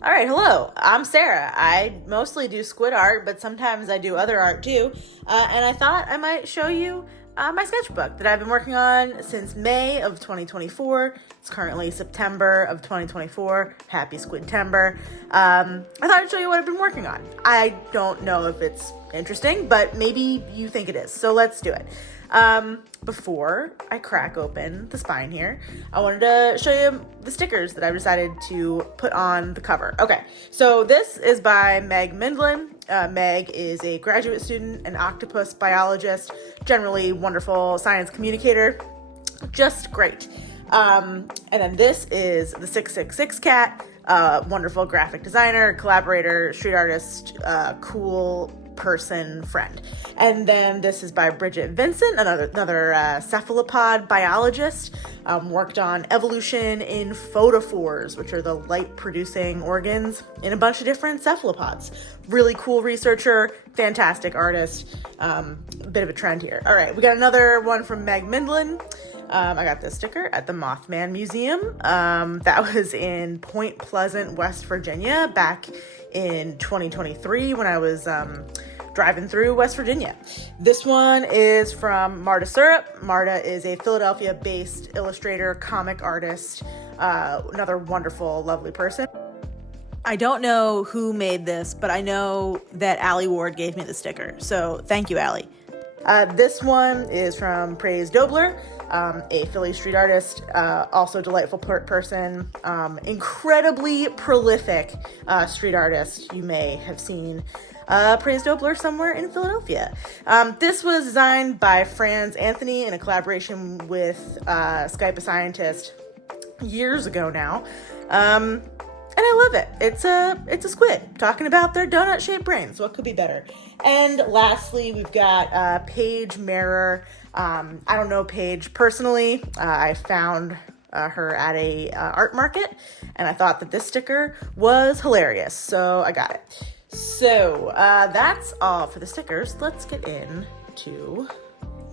All right, hello. I'm Sarah. I mostly do squid art, but sometimes I do other art too. And I thought I might show you my sketchbook that I've been working on since May of 2024. It's currently September of 2024. Happy Squidtember. I thought I'd show you what I've been working on. I don't know if it's interesting, but maybe you think it is. So let's do it. Before I crack open the spine here, I wanted to show you the stickers that I've decided to put on the cover. Okay, so this is by Meg Mindlin. Meg is a graduate student, an octopus biologist, generally wonderful science communicator, just great. And then this is the 666 cat, wonderful graphic designer, collaborator, street artist, cool person friend. And then this is by Bridget Vincent, another cephalopod biologist, worked on evolution in photophores, which are the light producing organs in a bunch of different cephalopods. Really cool researcher, fantastic artist, bit of a trend here. All right, we got another one from Meg Mindlin. I got this sticker at the Mothman Museum. That was in Point Pleasant, West Virginia, back in 2023 when I was driving through West Virginia. This one is from Marta Syrup. Marta is a Philadelphia-based illustrator, comic artist, another wonderful, lovely person. I don't know who made this, but I know that Allie Ward gave me the sticker. So thank you, Allie. This one is from Praise Dobler, a Philly street artist, also delightful person, incredibly prolific street artist. You may have seen Praise Dobler somewhere in Philadelphia. This was designed by Franz Anthony in a collaboration with Skype a Scientist years ago now. And I love it. It's a squid talking about their donut-shaped brains. What could be better? And lastly, we've got Paige Mirror. I don't know Paige personally. I found her at a art market, and I thought that this sticker was hilarious, so I got it. So that's all for the stickers. Let's get into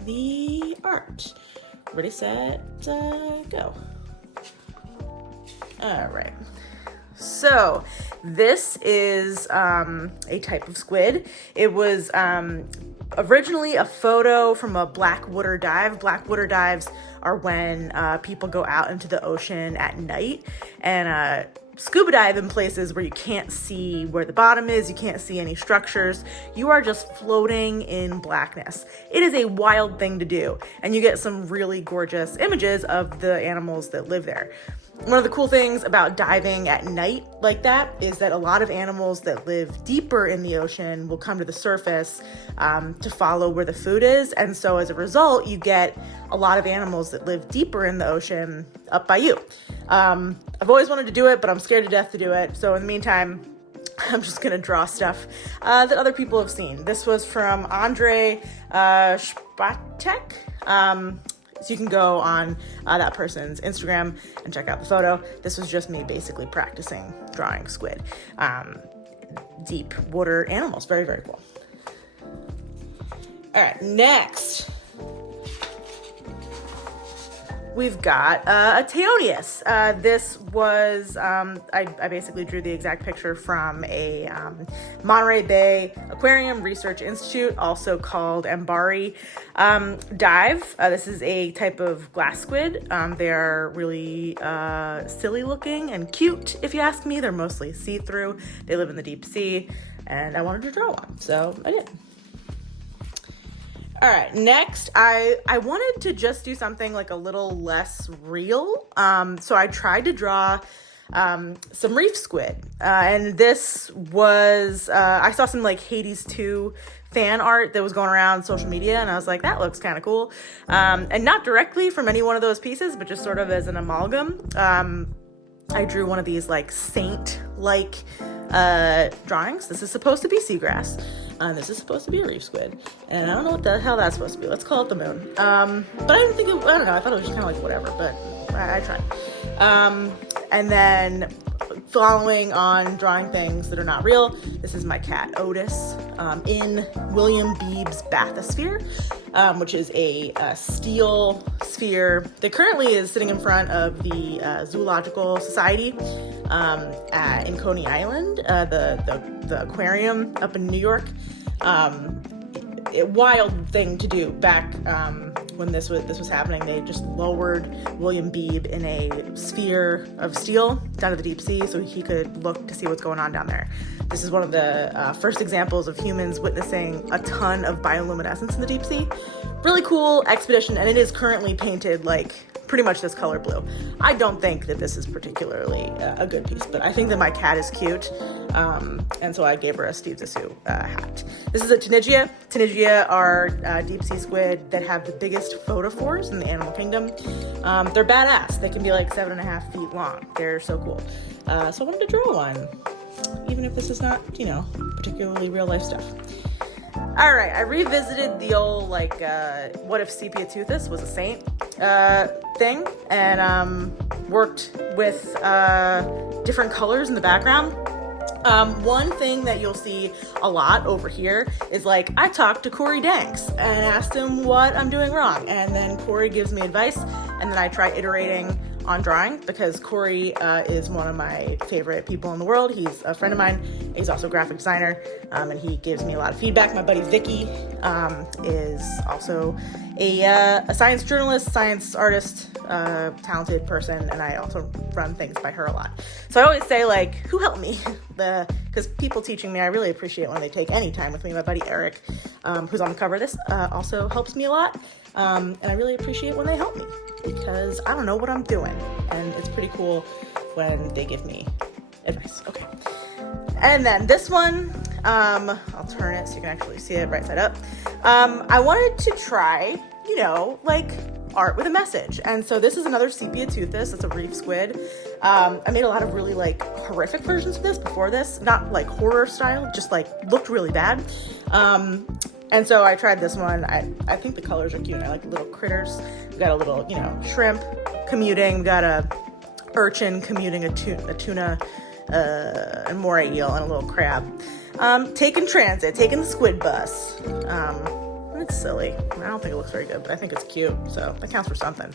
the art. Ready, set, go. All right. So this is a type of squid. It was originally a photo from a blackwater dive. Blackwater dives are when people go out into the ocean at night and scuba dive in places where you can't see where the bottom is, you can't see any structures, you are just floating in blackness. It is a wild thing to do, and you get some really gorgeous images of the animals that live there. One of the cool things about diving at night like that is that a lot of animals that live deeper in the ocean will come to the surface to follow where the food is. And so as a result, you get a lot of animals that live deeper in the ocean up by you. I've always wanted to do it, but I'm scared to death to do it. So in the meantime, I'm just going to draw stuff that other people have seen. This was from Andre Spatek. So you can go on that person's Instagram and check out the photo. This was just me basically practicing drawing squid. Deep water animals. Very, very cool. All right, next we've got a Teonius. This was, I basically drew the exact picture from a Monterey Bay Aquarium Research Institute, also called Ambari dive. This is a type of glass squid. They are really silly looking and cute, if you ask me. They're mostly see-through. They live in the deep sea, and I wanted to draw one, so I did. All right, next, I wanted to just do something like a little less real. So I tried to draw some reef squid. And this was, I saw some like Hades 2 fan art that was going around social media, and I was like, that looks kind of cool. And not directly from any one of those pieces, but just sort of as an amalgam. I drew one of these like saint-like drawings. This is supposed to be seagrass. This is supposed to be a reef squid. And I don't know what the hell that's supposed to be. Let's call it the moon. But I didn't think I don't know. I thought it was just kind of like whatever, but I tried. And then following on drawing things that are not real, this is my cat Otis in William Beeb's bathysphere. which is a steel sphere that currently is sitting in front of the Zoological Society in Coney Island, the aquarium up in New York. A wild thing to do back when this was happening. They just lowered William Beebe in a sphere of steel down to the deep sea so he could look to see what's going on down there. This is one of the first examples of humans witnessing a ton of bioluminescence in the deep sea. Really cool expedition, and it is currently painted like pretty much this color blue. I don't think that this is particularly a good piece, but I think that my cat is cute, and so I gave her a Steve Zissou hat. This is a Tanigia. Tanigia are deep sea squid that have the biggest photophores in the animal kingdom. They're badass. They can be like 7.5 feet long. They're so cool. So I wanted to draw one, even if this is not, particularly real life stuff. All right, I revisited the old, what if Sepia Toothus was a saint thing, and worked with different colors in the background. One thing that you'll see a lot over here is, I talked to Corey Danks and asked him what I'm doing wrong, and then Corey gives me advice, and then I try iterating on drawing, because Corey is one of my favorite people in the world. He's a friend of mine. He's also a graphic designer, and he gives me a lot of feedback. My buddy Vicky is also a science journalist, science artist, talented person, and I also run things by her a lot. So I always say, who helped me? Because people teaching me, I really appreciate when they take any time with me. My buddy Eric, who's on the cover of this, also helps me a lot, and I really appreciate when they help me, because I don't know what I'm doing, and it's pretty cool when they give me advice. Okay. And then this one, I'll turn it so you can actually see it right side up. I wanted to try, art with a message. And so this is another Sepia Toothus. It's a reef squid. I made a lot of really horrific versions of this before this, not horror style, just looked really bad. And so I tried this one. I think the colors are cute. I like the little critters. We got a little, shrimp commuting. We got a urchin commuting, a tuna, a moray eel, and a little crab. Taking transit, taking the squid bus. It's silly. I don't think it looks very good, but I think it's cute, so that counts for something.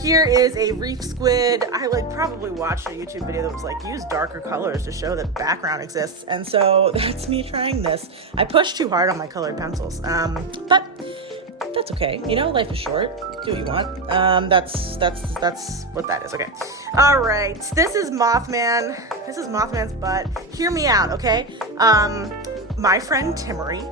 Here is a reef squid. I probably watched a YouTube video that was use darker colors to show that background exists, and so that's me trying this. I pushed too hard on my colored pencils, but that's okay. Life is short. Do what you want. That's what that is. Okay. All right. This is Mothman. This is Mothman's butt. Hear me out, okay? My friend Timmery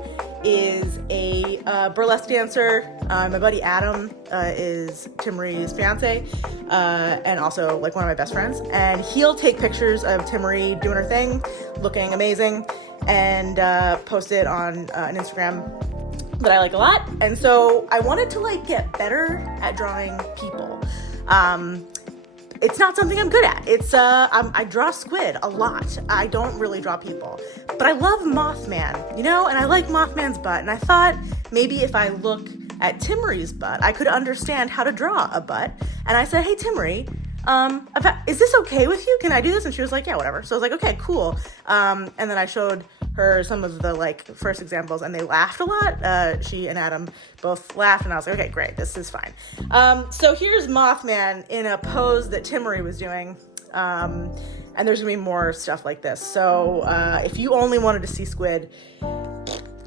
is a burlesque dancer. My buddy Adam is Timmery's fiance, and also one of my best friends. And he'll take pictures of Timmery doing her thing, looking amazing, and post it on an Instagram that I like a lot. And so I wanted to get better at drawing people. It's not something I'm good at. It's I draw squid a lot. I don't really draw people, but I love Mothman, and I like Mothman's butt. And I thought maybe if I look at Timmery's butt, I could understand how to draw a butt. And I said, hey, Timmery, is this okay with you? Can I do this? And she was like, yeah, whatever. So I was like, okay, cool. And then I showed her some of the first examples, and they laughed a lot. She and Adam both laughed, and I was like, okay, great, this is fine. So here's Mothman in a pose that Timmery was doing, and there's gonna be more stuff like this. So if you only wanted to see Squid,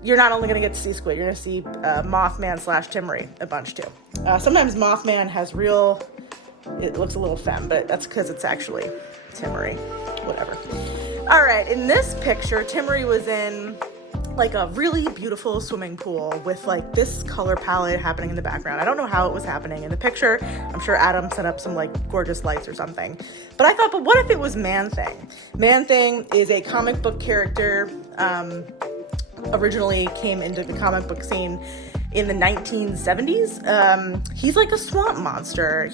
you're not only gonna get to see Squid, you're gonna see Mothman / Timmery a bunch too. Sometimes Mothman has it looks a little femme, but that's because it's actually Timmery. Whatever. All right, in this picture, Timmery was in a really beautiful swimming pool with this color palette happening in the background. I don't know how it was happening in the picture. I'm sure Adam set up some gorgeous lights or something. But I thought, but what if it was Man-Thing? Man-Thing is a comic book character, originally came into the comic book scene in the 1970s. He's a swamp monster.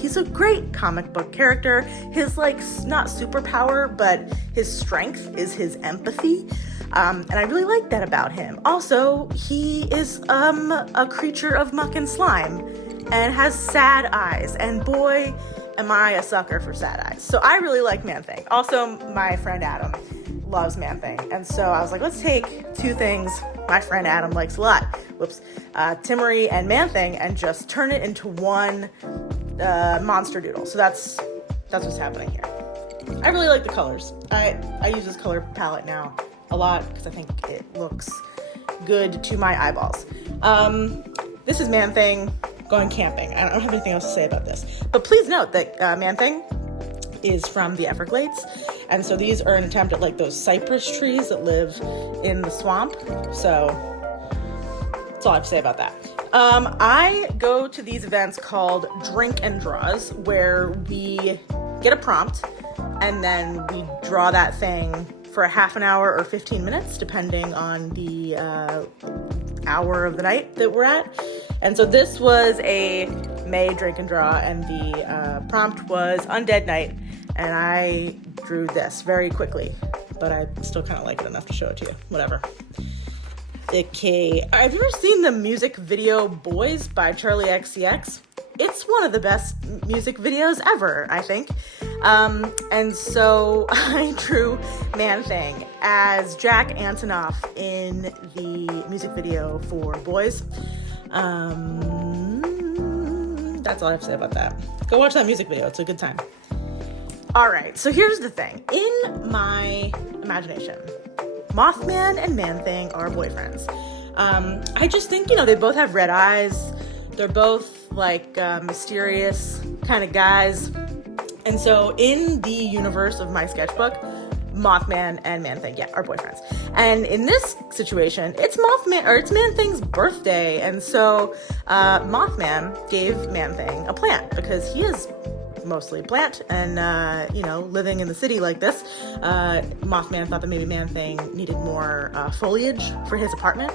He's a great comic book character. His not superpower, but his strength is his empathy. And I really like that about him. Also, he is a creature of muck and slime and has sad eyes. And boy, am I a sucker for sad eyes. So I really like Man-Thing. Also, my friend Adam loves Man-Thing. And so I was like, let's take two things my friend Adam likes a lot. Timmery and Man-Thing, and just turn it into one monster doodle. So that's what's happening here. I really like the colors. I use this color palette now a lot because I think it looks good to my eyeballs. This is Man-Thing going camping. I don't have anything else to say about this. But please note that Man-Thing is from the Everglades. And so these are an attempt at like those cypress trees that live in the swamp. So that's all I have to say about that. I go to these events called drink and draws, where we get a prompt and then we draw that thing for a half an hour or 15 minutes, depending on the hour of the night that we're at. And so this was a May drink and draw, and the prompt was Undead Night, and I drew this very quickly, but I still kind of like it enough to show it to you. Whatever. Okay, have you ever seen the music video Boys by Charlie XCX? It's one of the best music videos ever, I think. And so I drew Man-Thing as Jack Antonoff in the music video for Boys. That's all I have to say about that. Go watch that music video. It's a good time. All right, so here's the thing. In my imagination, Mothman and Man-Thing are boyfriends. I just think, they both have red eyes. They're both like mysterious kind of guys. And so in the universe of my sketchbook, Mothman and Man-Thing, are boyfriends. And in this situation, it's Man-Thing's birthday. And so Mothman gave Man-Thing a plant because he is mostly plant and, living in the city like this. Mothman thought that maybe Man-Thing needed more foliage for his apartment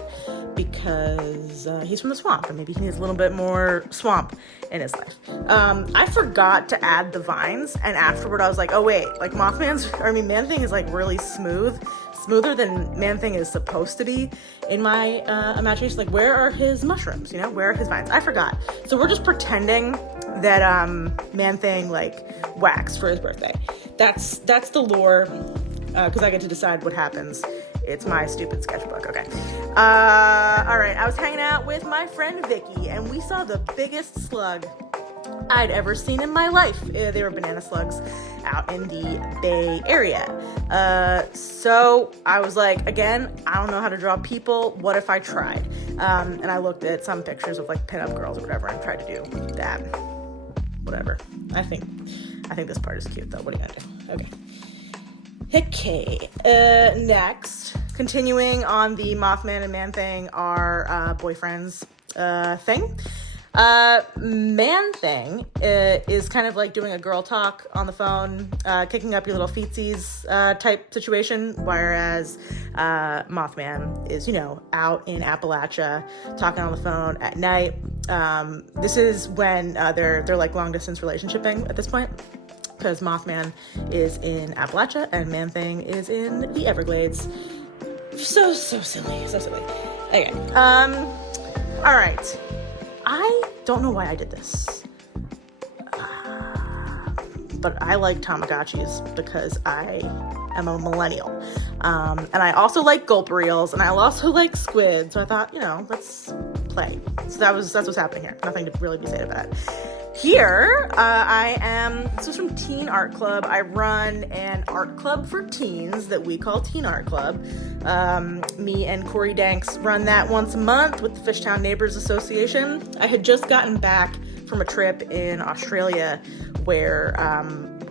because he's from the swamp, and maybe he needs a little bit more swamp in his life. I forgot to add the vines, and afterward I was like, oh wait, like Man-Thing is like really smoother than Man-Thing is supposed to be in my imagination. Like, where are his mushrooms? Where are his vines? I forgot. So we're just pretending that Man-Thing like waxed for his birthday. That's the lore, because I get to decide what happens. It's my stupid sketchbook. Okay. All right. I was hanging out with my friend Vicky, and we saw the biggest slug I'd ever seen in my life. They were banana slugs out in the Bay Area. So I was like, again, I don't know how to draw people. What if I tried? And I looked at some pictures of like pinup girls or whatever and tried to do that. Whatever. I think this part is cute though. What are you gonna do? Okay. Next, continuing on the Mothman and Man-Thing are boyfriends thing. Man-Thing is kind of like doing a girl talk on the phone, kicking up your little feetsies type situation, whereas Mothman is, out in Appalachia talking on the phone at night. This is when they're like long distance relationshiping at this point, because Mothman is in Appalachia and Man-Thing is in the Everglades. So silly. Okay. All right. I don't know why I did this, but I like Tamagotchis because I am a millennial, and I also like gulp reels, and I also like Squid, so I thought, let's play. So that's what's happening here. Nothing to really be said about it. Here, this was from Teen Art Club. I run an art club for teens that we call Teen Art Club. Me and Corey Danks run that once a month with the Fishtown Neighbors Association. I had just gotten back from a trip in Australia where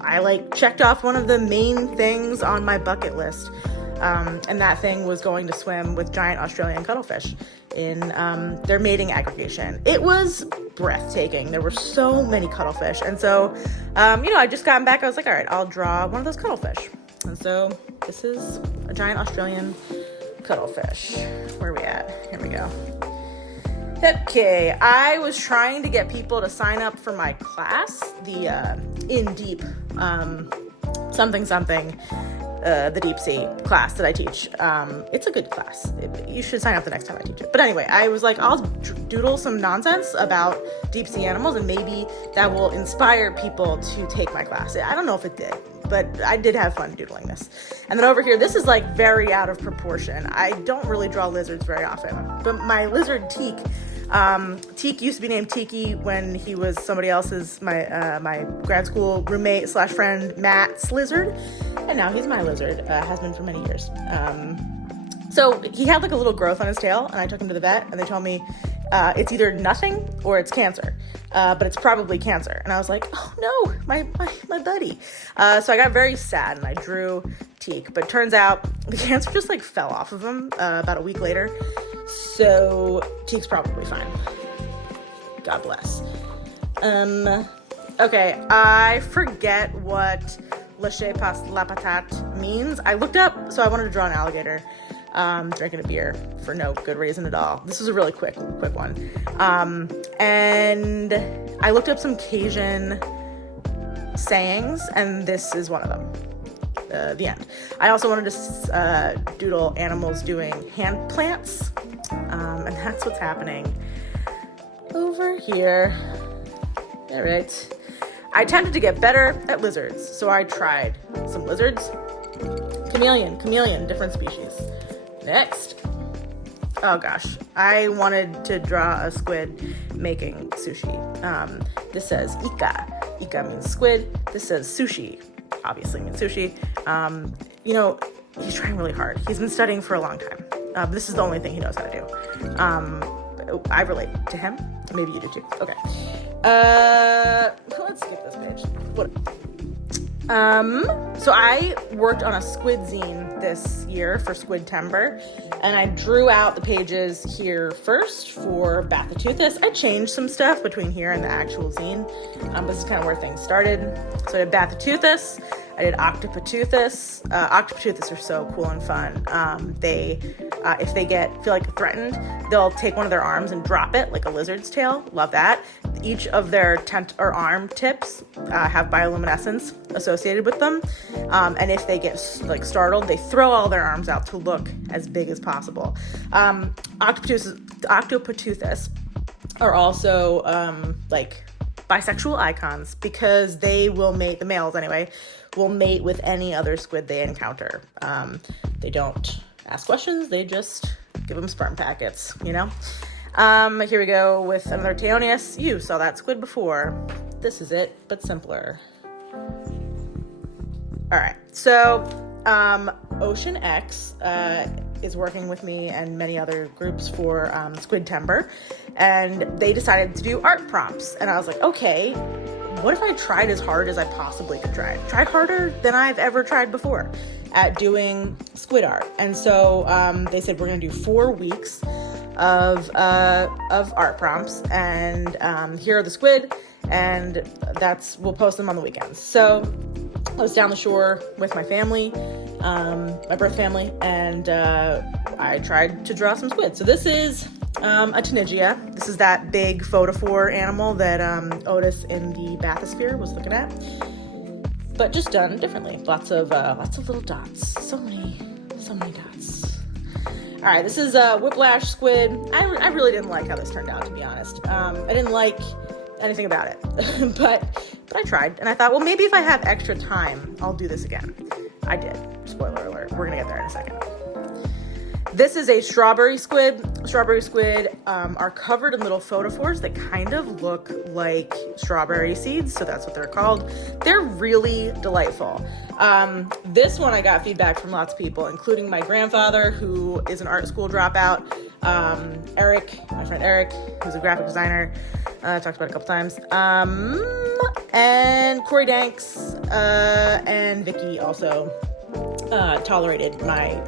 I checked off one of the main things on my bucket list. And that thing was going to swim with giant Australian cuttlefish in their mating aggregation. It was breathtaking. There were so many cuttlefish. And so, I just gotten back. I was like, all right, I'll draw one of those cuttlefish. And so this is a giant Australian cuttlefish. Where are we at? Here we go. Okay, I was trying to get people to sign up for my class, the In Deep something the deep sea class that I teach. It's a good class. You should sign up the next time I teach it. But anyway, I was like, I'll doodle some nonsense about deep sea animals, and maybe that will inspire people to take my class. I don't know if it did, but I did have fun doodling this. And then over here, this is like very out of proportion. I don't really draw lizards very often, but my lizard Teak, Teak used to be named Tiki when he was somebody else's, my grad school roommate / friend Matt's lizard, and now he's my lizard, has been for many years. So he had like a little growth on his tail, and I took him to the vet, and they told me it's either nothing or it's cancer, but it's probably cancer. And I was like, oh no, my buddy. So I got very sad, and I drew Teak, but turns out the cancer just like fell off of him about a week later. So Teak's probably fine. God bless. Okay, I forget what laissez pas la patate means. I looked up, so I wanted to draw an alligator drinking a beer for no good reason at all. This was a really quick one. And I looked up some Cajun sayings, and this is one of them. The end. I also wanted to doodle animals doing hand plants, and that's what's happening over here. All right. I attempted to get better at lizards, so I tried some lizards. Chameleon, different species. Next. Oh gosh, I wanted to draw a squid making sushi. This says Ika. Ika means squid. This says sushi. Obviously means sushi. He's trying really hard. He's been studying for a long time. This is the only thing he knows how to do. I relate to him. Maybe you do too. Okay. Let's skip this page. So I worked on a squid zine this year for Squidtember, and I drew out the pages here first for Bathatoothus. I changed some stuff between here and the actual zine, but this is kind of where things started. So I did Bathatoothus, I did Octopatoothus. Octopatoothus are so cool and fun. If they feel like threatened, they'll take one of their arms and drop it like a lizard's tail. Love that. Each of their arm tips have bioluminescence associated with them. And if they get startled, they throw all their arms out to look as big as possible. Octopatoothus are also bisexual icons because they will mate, the males anyway, will mate with any other squid they encounter. They don't ask questions, they just give them sperm packets, Here we go with another Teonius. You saw that squid before. This is it, but simpler. All right, so Ocean X is working with me and many other groups for Squidtember, and they decided to do art prompts. And I was like, okay, what if I tried as hard as I possibly could try? Tried harder than I've ever tried before at doing squid art. And so they said we're gonna do 4 weeks of art prompts, and here are the squid, and we'll post them on the weekends. So I was down the shore with my family, my birth family, and I tried to draw some squid. So this is a Tanigia. This is that big photophore animal that Otis in the bathysphere was looking at, but just done differently. Lots of little dots. So many dots. All right, this is a whiplash squid. I really didn't like how this turned out, to be honest. I didn't like anything about it, but I tried, and I thought, well, maybe if I have extra time, I'll do this again. I did. Spoiler alert. We're gonna get there in a second. This is a strawberry squid. Strawberry squid are covered in little photophores that kind of look like strawberry seeds, so that's what they're called. They're really delightful. This one I got feedback from lots of people, including my grandfather, who is an art school dropout, Eric, my friend Eric, who's a graphic designer, I talked about it a couple times, and Corey Danks, and Vicky also tolerated my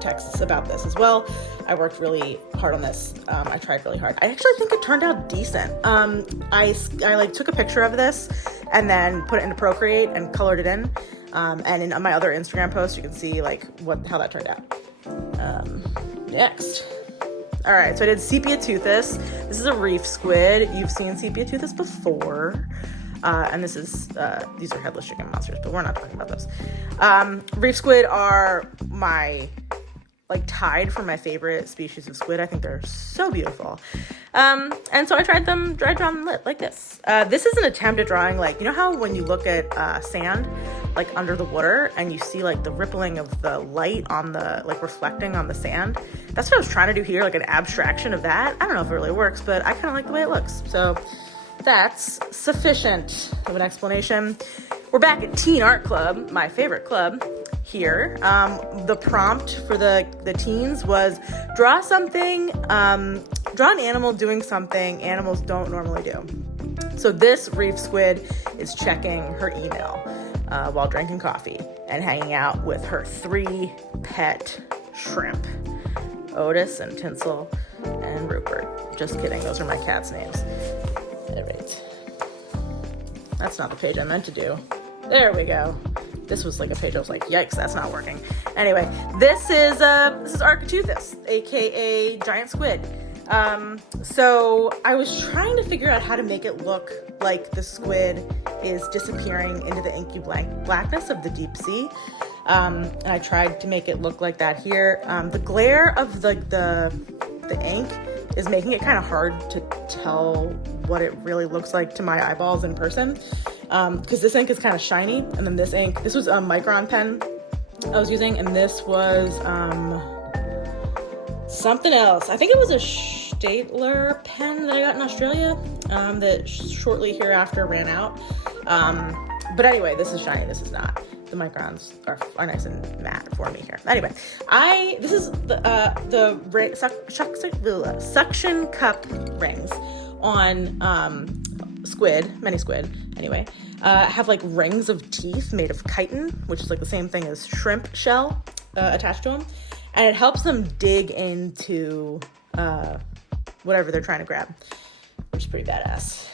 texts about this as well. I worked really hard on this. I tried really hard. I actually think it turned out decent. I took a picture of this and then put it into Procreate and colored it in. And in my other Instagram post, you can see how that turned out. Next. All right, so I did Sepia toothus. This is a reef squid. You've seen Sepia toothus before. And this is, these are headless chicken monsters, but we're not talking about those. Reef squid are like tied for my favorite species of squid. I think they're so beautiful. And so I tried them lit like this. This is an attempt at drawing, like, you know how when you look at sand, like under the water, and you see like the rippling of the light on the, like reflecting on the sand? That's what I was trying to do here, like an abstraction of that. I don't know if it really works, but I kind of like the way it looks. So that's sufficient of an explanation. We're back at Teen Art Club, my favorite club here. The prompt for the teens was draw something, draw an animal doing something animals don't normally do. So this reef squid is checking her email while drinking coffee and hanging out with her 3 pet shrimp, Otis and Tinsel and Rupert. Just kidding, those are my cats' names. All right. That's not the page I meant to do. There we go. This was like a page I was like, yikes, that's not working. Anyway, this is Architeuthis, aka giant squid. So I was trying to figure out how to make it look like the squid is disappearing into the inky blackness of the deep sea. And I tried to make it look like that here. The glare of the ink is making it kind of hard to tell what it really looks like to my eyeballs in person. Because this ink is kind of shiny, and then this was a Micron pen I was using, and this was something else. I think it was a Staedtler pen that I got in Australia that shortly hereafter ran out. But anyway, this is shiny, this is not. The microns are nice and matte for me here. Anyway, this is the suction cup rings on many squid, anyway, have like rings of teeth made of chitin, which is like the same thing as shrimp shell attached to them. And it helps them dig into whatever they're trying to grab, which is pretty badass.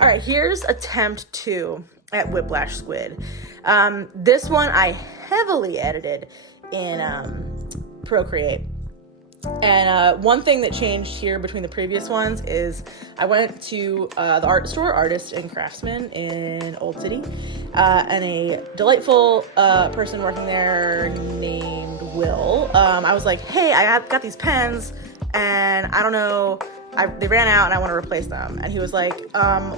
All right, here's attempt 2 at Whiplash Squid. This one I heavily edited in Procreate. And one thing that changed here between the previous ones is I went to the art store, Artist and Craftsman in Old City, and a delightful person working there named Will. I was like, hey, I got these pens, and I don't know, they ran out and I want to replace them. And he was like,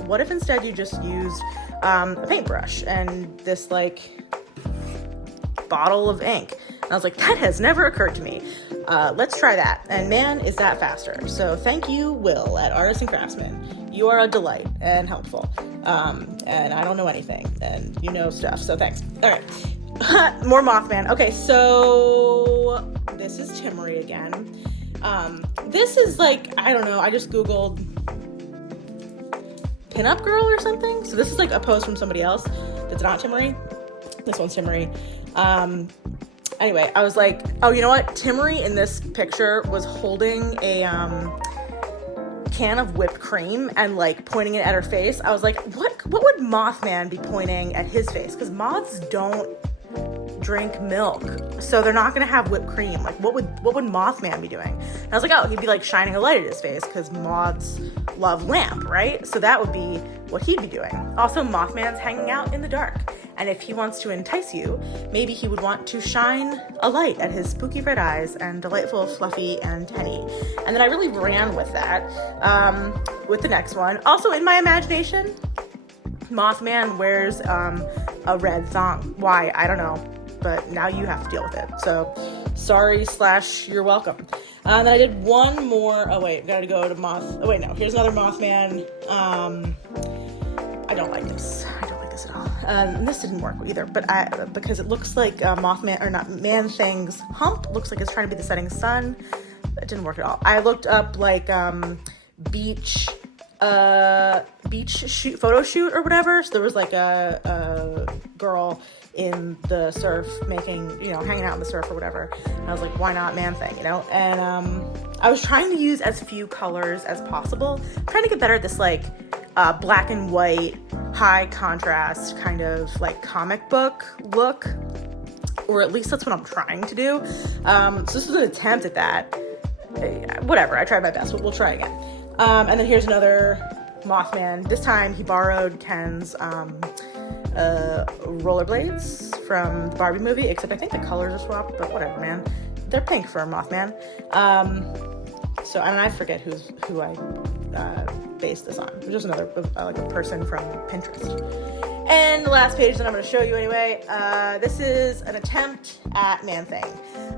what if instead you just used a paintbrush and this like bottle of ink? And I was like, that has never occurred to me. Let's try that. And man, is that faster. So thank you, Will, at Artists and Craftsmen. You are a delight and helpful. And I don't know anything, and you know stuff, so thanks. All right, more Mothman. Okay, so this is Timmery again. This is like, I don't know, I just Googled pinup girl or something. So this is like a post from somebody else that's not Timmery. This one's Timmery. Anyway, I was like, oh, you know what? Timmery in this picture was holding a can of whipped cream and like pointing it at her face. I was like, what would Mothman be pointing at his face? Because moths don't drink milk, so they're not gonna have whipped cream. Like, what would Mothman be doing? And I was like, oh, he'd be like shining a light at his face because moths love lamp, right? So that would be what he'd be doing. Also, Mothman's hanging out in the dark, and if he wants to entice you, maybe he would want to shine a light at his spooky red eyes and delightful fluffy antennae. And then I really ran with that with the next one. Also, in my imagination, Mothman wears a red thong. Why? I don't know. But now you have to deal with it. So sorry / you're welcome. Then I did one more. Oh wait, gotta go to here's another Mothman. I don't like this. I don't like this at all. And this didn't work either, but because it looks like Mothman, or not, Man-Thing's hump looks like it's trying to be the setting sun. It didn't work at all. I looked up like beach shoot, photo shoot or whatever. So there was like a girl in the surf making, hanging out in the surf or whatever. And I was like, why not Man-Thing, And I was trying to use as few colors as possible. I'm trying to get better at this like black and white, high contrast kind of like comic book look, or at least that's what I'm trying to do. So this was an attempt at that. Whatever, I tried my best. We'll try again. And then here's another Mothman. This time he borrowed Ken's rollerblades from the Barbie movie, except I think the colors are swapped, but whatever, man. They're pink for Mothman. So, and I forget who I based this on. It was just another, like a person from Pinterest. And the last page that I'm going to show you anyway, this is an attempt at Man-Thing.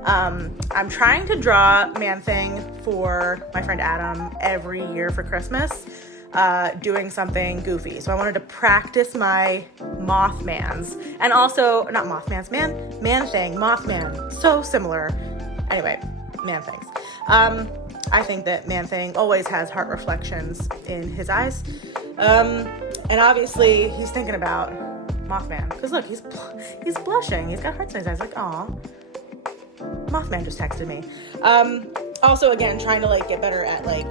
I'm trying to draw Man-Thing for my friend Adam every year for Christmas, doing something goofy. So I wanted to practice my Mothmans, and also, not Mothmans, Man-Thing, Mothman, so similar. Anyway, Man-Things. I think that Man-Thing always has heart reflections in his eyes. And obviously he's thinking about Mothman, because look, he's blushing. He's got hearts in his eyes, like, aw. Mothman just texted me. Also, again, trying to like get better at like,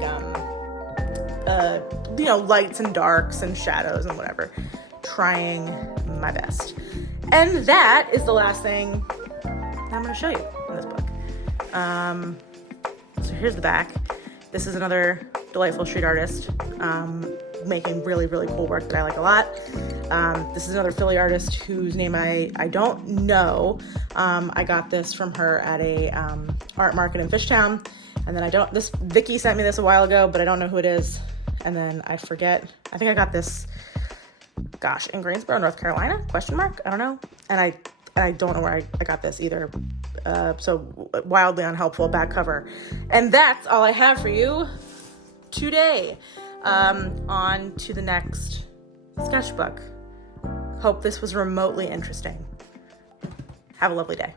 lights and darks and shadows and whatever. Trying my best. And that is the last thing I'm going to show you in this book. So here's the back. This is another delightful street artist, making really, really cool work that I like a lot. This is another Philly artist whose name I don't know. I got this from her at a art market in Fishtown. And then Vicky sent me this a while ago, but I don't know who it is. And then I forget. I think I got this, in Greensboro, North Carolina, ? I don't know. And I don't know where I got this either. So wildly unhelpful back cover. And that's all I have for you today. On to the next sketchbook. Hope this was remotely interesting. Have a lovely day.